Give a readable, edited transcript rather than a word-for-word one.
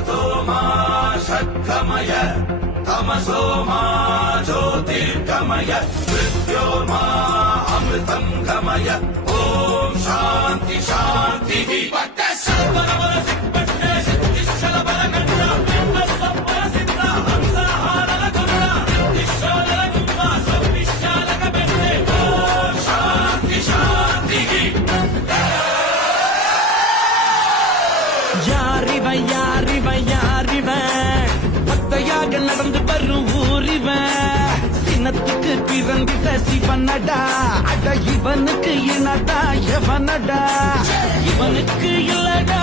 சதோமா சத்கமய தமசோமா ஜோதிர்கமய மிருத்யோர்மா அமிர்தம் கமய ஓம் சாந்தி சாந்தி பத்தையாக நடந்து வரும் ஊரிவன் சினத்துக்கு பிறந்திட்ட சிவனடா அட இவனுக்கு இனடா எவனடா இவனுக்கு இல்லடா